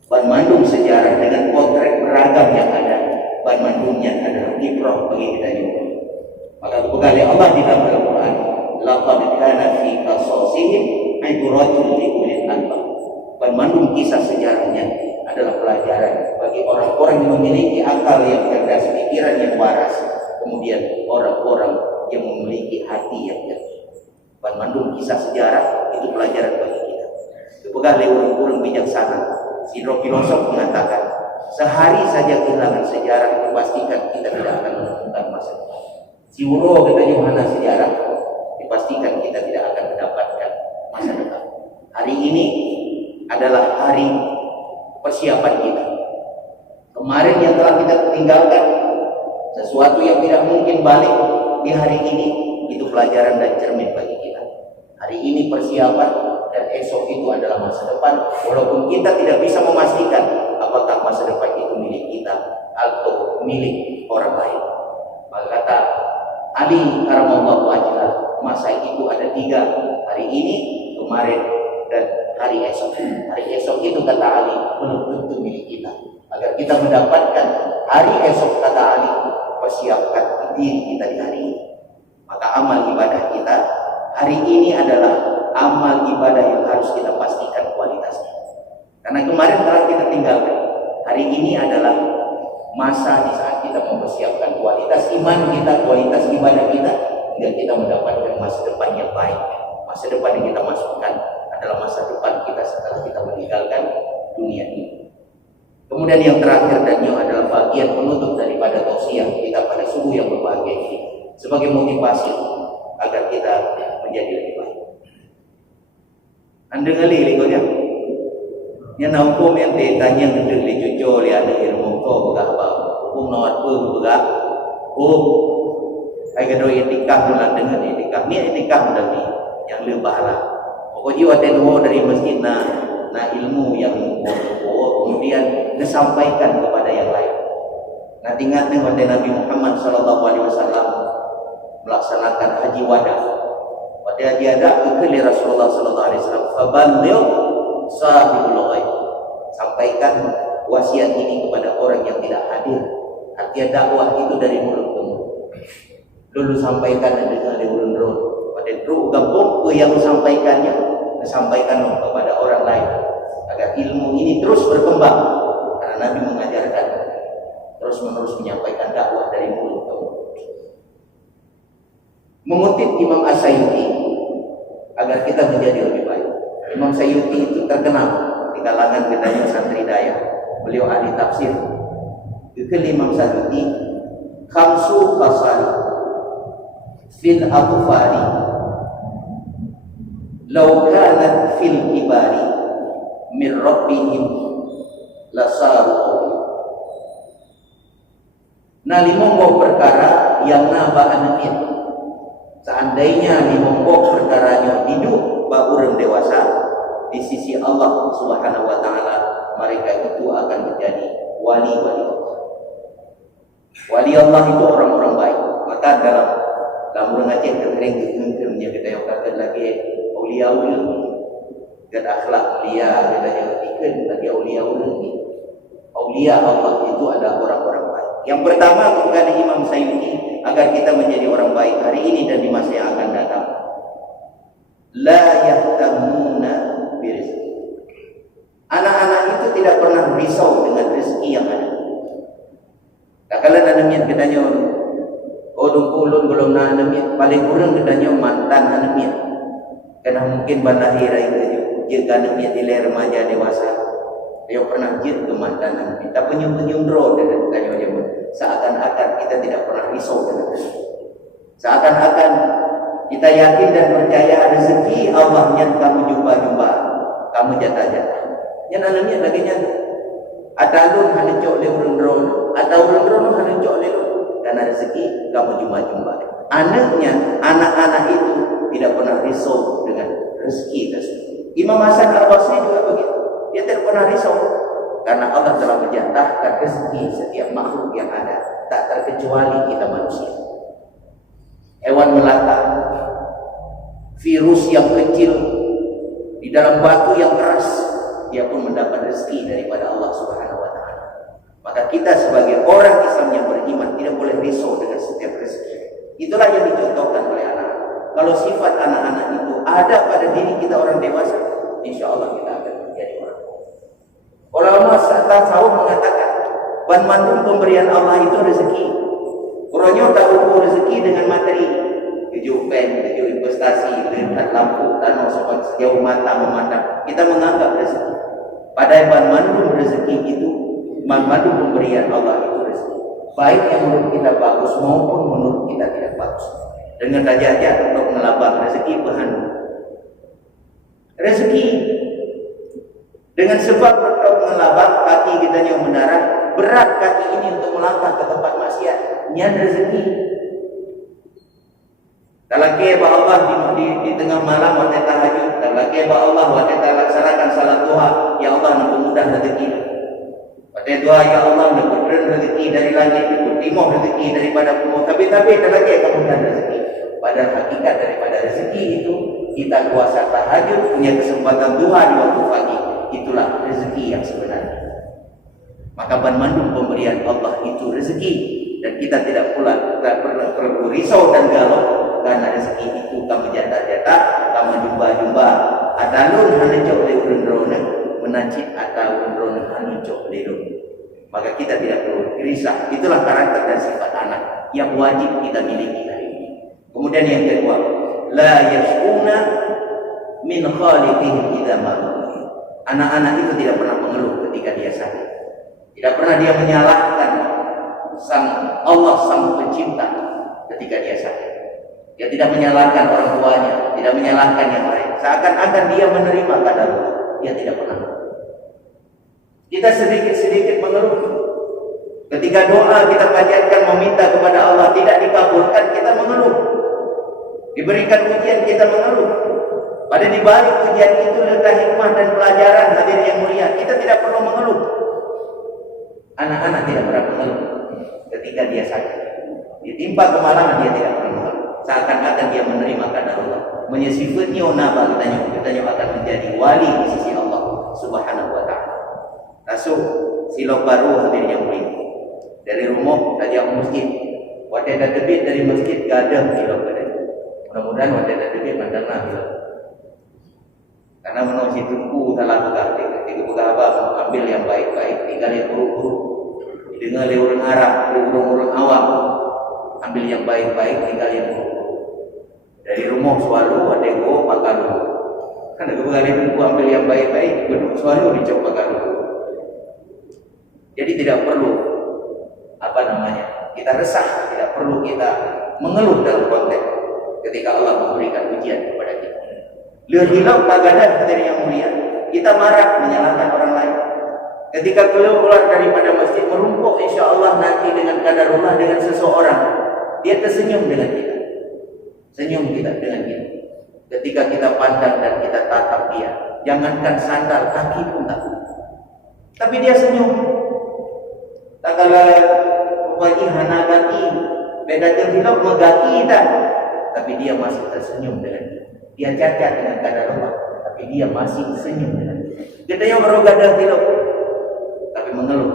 Bandung sejarah dengan potret beragam yang ada, bandungnya adalah ibrah bagi kita juga. Maka dibekali Allah di dalam Al-Quran, laqad kana fi qasasihim ibratun li ulil albab. Bandung kisah sejarahnya adalah pelajaran bagi orang-orang yang memiliki akal yang cerdas, pikiran yang waras, kemudian orang-orang yang memiliki hati yang jernih. Bandung kisah sejarah itu pelajaran bagi kita. Dibekali orang-orang bijaksana, Sidro filosof mengatakan, sehari saja kehilangan sejarah dipastikan kita tidak akan menemukan masa depan. Siwuro kita Yohana sejarah, dipastikan kita tidak akan mendapatkan masa depan. Hari ini adalah hari persiapan kita. Kemarin yang telah kita tinggalkan, sesuatu yang tidak mungkin balik di hari ini, itu pelajaran dan cermin bagi kita. Hari ini persiapan dan esok itu adalah masa depan, walaupun kita tidak bisa memastikan apakah masa depan itu milik kita atau milik orang lain. Maka kata Ali karamallahu wajhah, masa itu ada 3, hari ini, kemarin, dan hari esok. Hari esok itu kata Ali belum tentu milik kita. Agar kita mendapatkan hari esok, kata Ali, persiapkan diri kita di hari ini. Maka amal ibadah kita hari ini adalah amal ibadah yang harus kita pastikan kualitasnya. Karena kemarin telah kita tinggalkan. Hari ini adalah masa di saat kita mempersiapkan kualitas iman kita, kualitas ibadah kita, hingga kita mendapatkan masa depan yang baik. Masa depan yang kita masukkan adalah masa depan kita setelah kita meninggalkan dunia ini. Kemudian yang terakhir dan yang adalah bagian penutup daripada tausiah kita pada subuh yang berbahagia ini, sebagai motivasi agar kita menjadi lebih baik. Anda ngali likonya. Yang nak hukum yang tanya ngedeng li cucu li ada ilmu ko begah ba. Hukum nawat pe begah. Ai gado etikah bulan dengan etikah. Ni etikah dari yang lebahlah. Pokoknya ada dua dari masjid na ilmu yang kemudian disampaikan kepada yang lain. Nanti ingat dengan Nabi Muhammad SAW melaksanakan haji wada. Pada dia ada ke Rasulullah SAW. Fabalil sahibul ghaib. Sampaikan wasiat ini kepada orang yang tidak hadir. Artinya dakwah itu dari mulut ke mulut. Dulu sampaikan dengan ulun-ulun. Pada dulu gabung ke yang sampaikannya, disampaikan kepada orang lain agar ilmu ini terus berkembang. Karena Nabi mengajarkan terus-menerus menyampaikan dakwah dari mulut ke mulut. Mengutip Imam As-Sayuti agar kita menjadi lebih baik. Imam Sayuti itu terkenal di kalangan gedanya santri daya. Beliau ahli tafsir. Dikali Imam Sayuti, khamsu fasali fil atfali law kanat fil kibari min rabbihim lasaru. Nah, limonggo perkara yang naba anamin. Seandainya limonggo perkaranya hidup ba urang dewasa di sisi Allah Subhanahu wa taala, mereka itu akan menjadi wali-wali Allah. Wali Allah itu orang-orang baik. Maka dalam urang Aceh kering kemudian kita yang kata lagi aulia ulun dan akhlak mulia kita jadikan lagi aulia ulun. Aulia Allah itu adalah orang-orang baik. Yang pertama kepada Imam Sayuti agar kita menjadi orang baik hari ini dan di masa yang akan datang. la yahtamuna birizqi. Anak-anak itu tidak pernah risau dengan rezeki yang ada. Kakalan anemian katanya, odong ulun belum na anemian, paling kurang katanya mantan anemian. Karena mungkin bandahira itu juga anemian di remaja dewasa. Dia pernah jid ke mantan anemian. Tak penyum-penyum draw dan katanya seakan-akan kita tidak pernah risau dengan rezeki. Seakan-akan kita yakin dan percaya rezeki Allahnya kamu jumpa-jumpa, kamu jatah-jatah. Yang anaknya laginya ada lun hancok le urun-urun, ada urun-urun hancok le karena rezeki kamu jumpa-jumpa. Anak-anak itu tidak pernah risau dengan rezeki tersebut. Imam Hasan Al-Basri juga begitu. Dia tidak pernah risau karena Allah telah menjatahkan rezeki setiap makhluk yang ada, tak terkecuali kita manusia. Hewan melata, virus yang kecil di dalam batu yang keras, dia pun mendapat rezeki daripada Allah Subhanahu wa taala. Maka kita sebagai orang Islam yang beriman tidak boleh risau dengan setiap rezeki. Itulah yang dicontohkan oleh anak. Kalau sifat anak-anak itu ada pada diri kita orang dewasa, insya Allah kita akan menjadi orang. Ulama tasawuf mengatakan, ban mandum pemberian Allah itu rezeki. Kurangnya tak ukur rezeki dengan materi, tujuh pen, tujuh investasi, lihat lampu, tanah sejauh mata memandang. Kita menganggap rezeki. Padahal ban mandum rezeki itu, ban mandum pemberian Allah itu rezeki. Baik yang menurut kita bagus maupun menurut kita tidak bagus. Dengan saja untuk melabang rezeki berhandu. Rezeki dengan sebab untuk melabang kaki kita yang mendarah, berat kaki ini untuk melangkah ke tempat maksiat. Nyan rezeki. Talaki ba Allah di tengah malam waktu tahajud, talaki ba Allah waktu laksanakan salat duha, ya Allah nak mudah rezeki. Waktu doa ya Allah nak berikan rezeki dari langit, timur rezeki daripada bumi. Tapi talaki kemudahan rezeki. Pada hakikat daripada rezeki itu kita puasa tahajud, punya kesempatan duha di waktu pagi. Itulah rezeki yang sebenarnya. Maka ban mandum pemberian Allah itu rezeki, dan kita tidak perlu risau dan galau karena rezeki itu kamu jatah-jatah, kamu jumpa-jumpa. Adalun hancok le urun-urun menancip atau urun-urun hancok le. Maka kita tidak perlu risau. Itulah karakter dan sifat anak yang wajib kita miliki hari ini. Kemudian yang kedua, la yashuna min khaliqihim idza malu. Anak-anak itu tidak pernah mengeluh ketika dia sakit. Tidak pernah dia menyalahkan Allah sang pencipta ketika dia sakit. Dia tidak menyalahkan orang tuanya, tidak menyalahkan yang lain. Seakan-akan dia menerima kadar Allah. Dia tidak pernah. Kita sedikit-sedikit mengeluh. Ketika doa kita panjatkan meminta kepada Allah tidak dikabulkan, kita mengeluh. Diberikan ujian kita mengeluh. Pada di balik ujian itu letak hikmah dan pelajaran hadir yang mulia. Kita tidak perlu mengeluh. Anak-anak tidak pernah mengeluh ketika dia sakit. Ditimpa kemalaman dia tidak pernah mengeluh. Seakan-akan dia menerima kadar Allah. Menyesifatnya naba katanya akan menjadi wali di sisi Allah Subhanahu wa taala. Masuk silok baru hadir yang mulia. Dari rumah tajak masjid. Waktu ada debit dari masjid gadang silok gadang. Mudah-mudahan waktu ada debit mandanglah silok. Karena menurut si tunggu salah pegang, tiga pegang abang ambil yang baik-baik, tinggal yang buruk-buruk. Dengar oleh orang Arab, orang awam, ambil yang baik-baik, tinggal yang buruk-buruk. Dari rumah selalu ada go pakalu. Karena kebetulan tunggu ambil yang baik-baik, gedung selalu dicoba pakalu. Jadi tidak perlu kita resah, tidak perlu kita mengeluh dalam konteks ketika Allah memberikan ujian kepada kita. Lihat hilang tagadah dari yang mulia, kita marah menyalahkan orang lain. Ketika keluar daripada masjid merumpuk, insya Allah nanti dengan qadarullah dengan seseorang, dia tersenyum dengan kita, senyum kita dengan kita. Ketika kita pandang dan kita tatap dia, jangankan sandal kaki pun tak, tapi dia senyum. Tak kala bagi hana kaki, beda terhilang megaki tak, tapi dia masih tersenyum dengan kita. Dia cacat dengan qadarullah, tapi dia masih senyum dengan kita. Kita yang berogadah hilang, tapi mengeluh,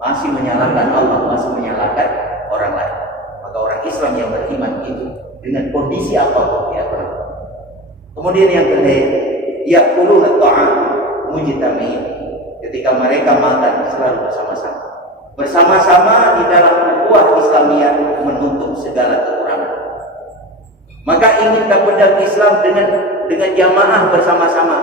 masih menyalahkan Allah, masih menyalahkan orang lain. Maka orang Islam yang beriman itu dengan kondisi apapun dia pernah. Kemudian yang kedua, ya'kuluna ta'am mujtami'in. Ketika mereka makan selalu bersama-sama. Bersama-sama di dalam ukhuwah Islamiyah menutup segala kekurangan. Maka ingin pedang Islam dengan jamaah bersama-sama.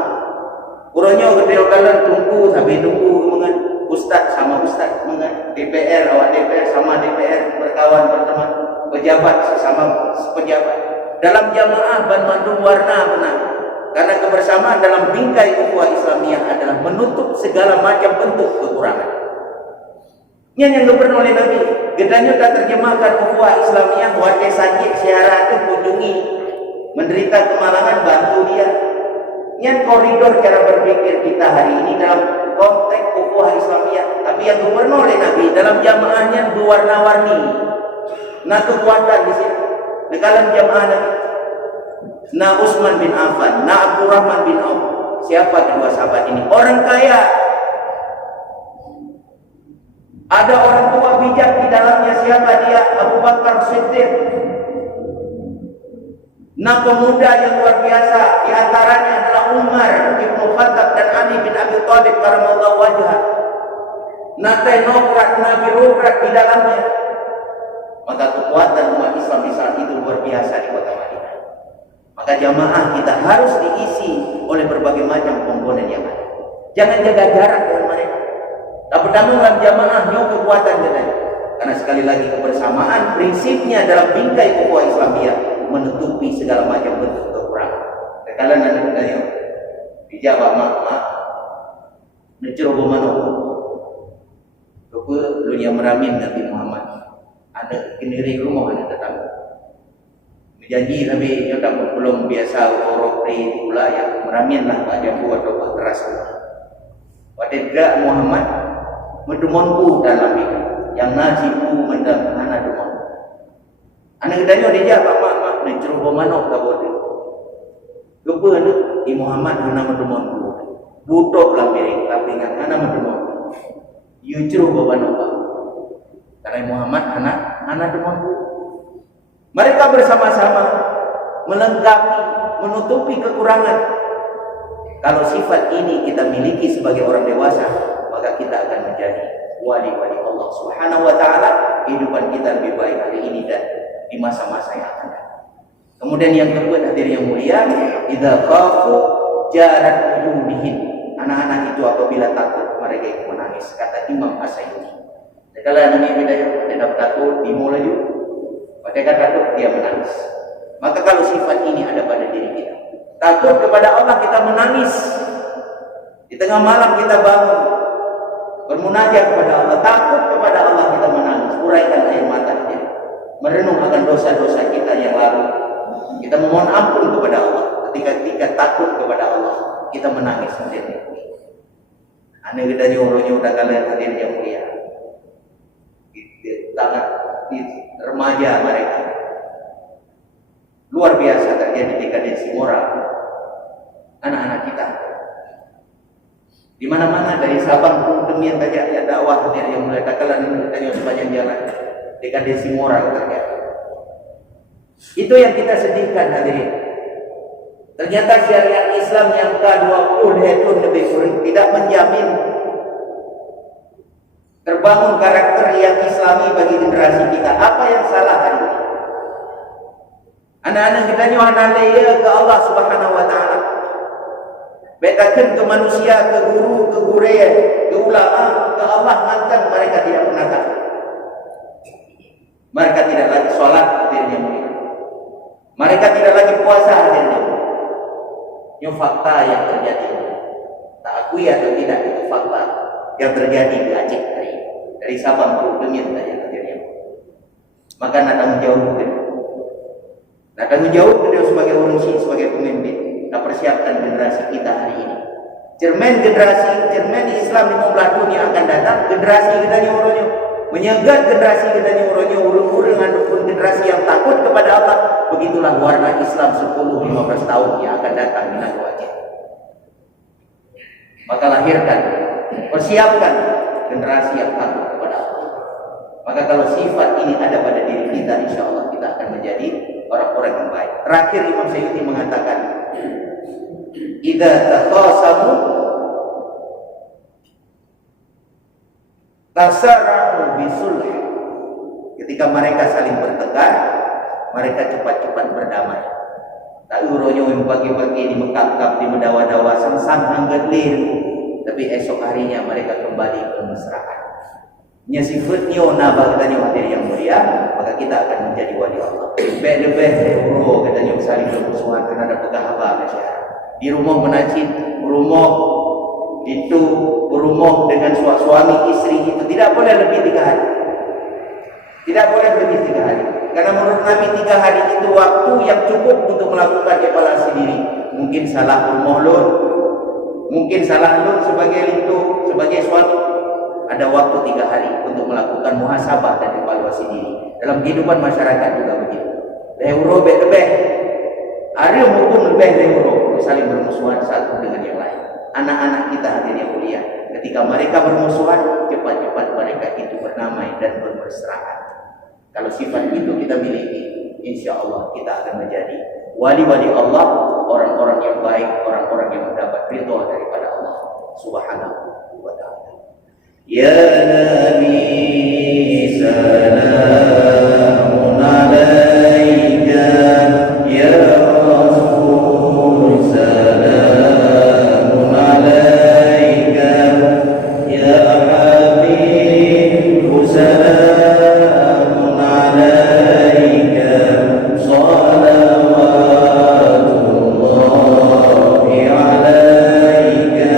Kurangnya kedua kalian tunggu sampai tunggu dengan ustaz sama ustaz, dengan DPR awak DPR sama DPR, berkawan berteman, pejabat sesama pejabat. Dalam jamaah bantu warna benar. Karena kebersamaan dalam bingkai ukhuwah Islamiyah adalah menutup segala macam bentuk kekurangan. Ini yang diberikan oleh Nabi. Gedanya tak terjemahkan ukhuwah Islamiyah, warga sakit siara itu kunjungi, menderita kemalangan bantu dia. Ini koridor cara berpikir kita hari ini dalam konteks ukhuwah Islamiyah. Tapi yang diberikan oleh Nabi dalam jamaahnya berwarna-warni. Nah kekuatan di sini. Di dalam jamaah Nabi. Na Utsman bin Affan, na Abdurrahman bin Auf. Siapa kedua sahabat ini? Orang kaya. Ada orang tua bijak di dalamnya. Siapa dia? Abu Bakar Siddiq. Na pemuda yang luar biasa. Di antaranya adalah Umar bin Khattab dan Ali bin Abi Thalib karamallahu wajhah. Na teknokrat, na birokrat di dalamnya. Maka kekuatan umat Islam di saat itu luar biasa di kota Madinah. Maka jamaah kita harus diisi oleh berbagai macam komponen yang ada. Jangan jaga jarak dengan mereka. Tapi dalam jamaah nyo kekuatan kita. Karena sekali lagi kebersamaan prinsipnya dalam bingkai ukhuwah Islamiyah menutupi segala macam bentuk kekurangan. Kalian ada tanya dijawab mak mencoba mana? Lupa lu yang meramin Nabi Muhammad. Ada kendiri rumah ada tetangga. Janji Nabi yang tak belum biasa orang pri pula yang meramin lah pada buat doa keras. Pada gerak Muhammad mendemonku dalam ini yang najibu mendam anak demon. Anak kedanya dia mak menceruh bermanok kabut. Gepa ni di Muhammad anak mendemonku. Butok lah piring tapi dengan anak mendemonku. You ceruh bermanok. Karena Muhammad anak demonku. Mereka bersama-sama melengkapi, menutupi kekurangan. Kalau sifat ini kita miliki sebagai orang dewasa, maka kita akan menjadi wali-wali Allah Subhanahu wa taala. Kehidupan kita lebih baik hari ini dan di masa-masa yang akan datang. Kemudian yang kedua hadirin yang mulia, idza khafu jarat wujuhihim. Anak-anak itu apabila takut mereka itu menangis. Kata Imam As-Sayyidi. Kalau anak ini tidak takut, dimulai juga. Mereka takut dia menangis. Maka kalau sifat ini ada pada diri kita, takut kepada Allah kita menangis. Di tengah malam kita bangun bermunajat kepada Allah, takut kepada Allah kita menangis, uraikan air mata kita, merenung akan dosa-dosa kita yang lalu. Kita memohon ampun kepada Allah. Ketika takut kepada Allah, kita menangis sendiri. Ane kita nyuruhnya udah kalian hadir yang mulia. Di remaja mereka luar biasa terjadi dekadensi moral anak-anak kita di mana-mana dari Sabang pun demikian saja ya dakwah yang mulai takalan tanya sepanjang jalan dekadensi moral terjadi. Itu yang kita sedihkan hadirin. Ternyata syariat Islam yang ke-20 itu lebih kurang tidak menjamin terbangun karakter yang islami bagi generasi kita. Apa yang salah hari ini? Anak-anak kita nyuhana leya ke Allah Subhanahu wa taala. Betakan ke manusia, ke guru, ke gure, ke ulama, ke Allah mantan mereka tidak pernah takut. Mereka tidak lagi sholat hadirnya mulia. Mereka tidak lagi puasa hadirnya. Ini fakta yang terjadi. Tak akui atau tidak itu fakta yang terjadi di Aceh dari Sabang ke Demian saja terjadi. Maka nak tanggung jawab kita. Nak tanggung jawab kita sebagai urusi, sebagai pemimpin. Nak persiapkan generasi kita hari ini. Cermin Islam di membelah dunia akan datang. Generasi kita ni orangnya menyegat generasi kita ni orangnya urung-urung ataupun generasi yang takut kepada Allah. Begitulah warna Islam 10-15 tahun yang akan datang di negara Aceh. Maka lahirkan, persiapkan generasi yang takut kepada Allah. Maka kalau sifat ini ada pada diri kita, insya Allah kita akan menjadi orang-orang yang baik. Terakhir Imam Sayyidi mengatakan, idza takhasamu tasara'u bisulh. Ketika mereka saling bertengkar, mereka cepat-cepat berdamai. Tak uronyo pagi-pagi di mekap-kap di mendawa-dawa sang-sang anggelir, tapi esok harinya mereka kembali ke mesraan. Nya sifatnya nabah katanya materi yang mulia, maka kita akan menjadi wali Allah. Lebih uro katanya saling bermusuhan karena ada pegahaba masyarakat. Di rumah menajid, rumah itu berumah dengan suami istri itu tidak boleh lebih 3 hari. Tidak boleh lebih 3 hari. Karena menurut Nabi 3 hari itu waktu yang cukup untuk melakukan evaluasi diri. Mungkin salah rumah lun, mungkin salah lun sebagai lintu, sebagai suami. Ada waktu 3 hari untuk melakukan muhasabah dan evaluasi diri. Dalam kehidupan masyarakat juga begitu. Leuro lebih. Ada hukum lebih leuro saling bermusuhan satu dengan yang lain. Anak-anak kita hadirin yang mulia, ketika mereka bermusuhan, cepat-cepat mereka itu berdamai dan bermesraan. Kalau sifat itu kita miliki, insya Allah kita akan menjadi wali-wali Allah, orang-orang yang baik, orang-orang yang mendapat ridha daripada Allah Subhanahu wa ta'ala. Ya Nabi salamun alaika, ya Rasul salamun alaika, ya Habib salamun alaika, salawatullahi alaika,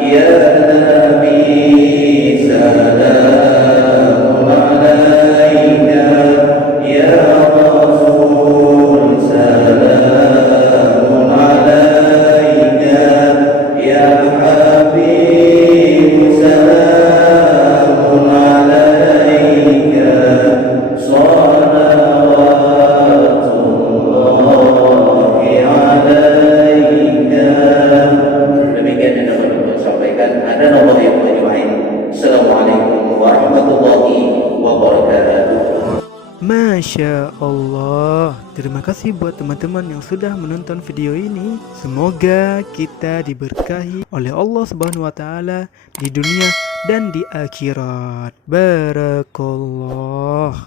ya Nabi salamun alaika, ya Rasul salamun alaika, ya Habib salamun alaika, salawatullahi alaika. Demikian yang dapat saya sampaikan. Ada nomor yang boleh lain. Assalamualaikum warahmatullahi wabarakatuh. Masya Allah. Terima kasih buat teman-teman yang sudah menonton video ini. Semoga kita diberkahi oleh Allah Subhanahu wa taala di dunia dan di akhirat. Barakallah.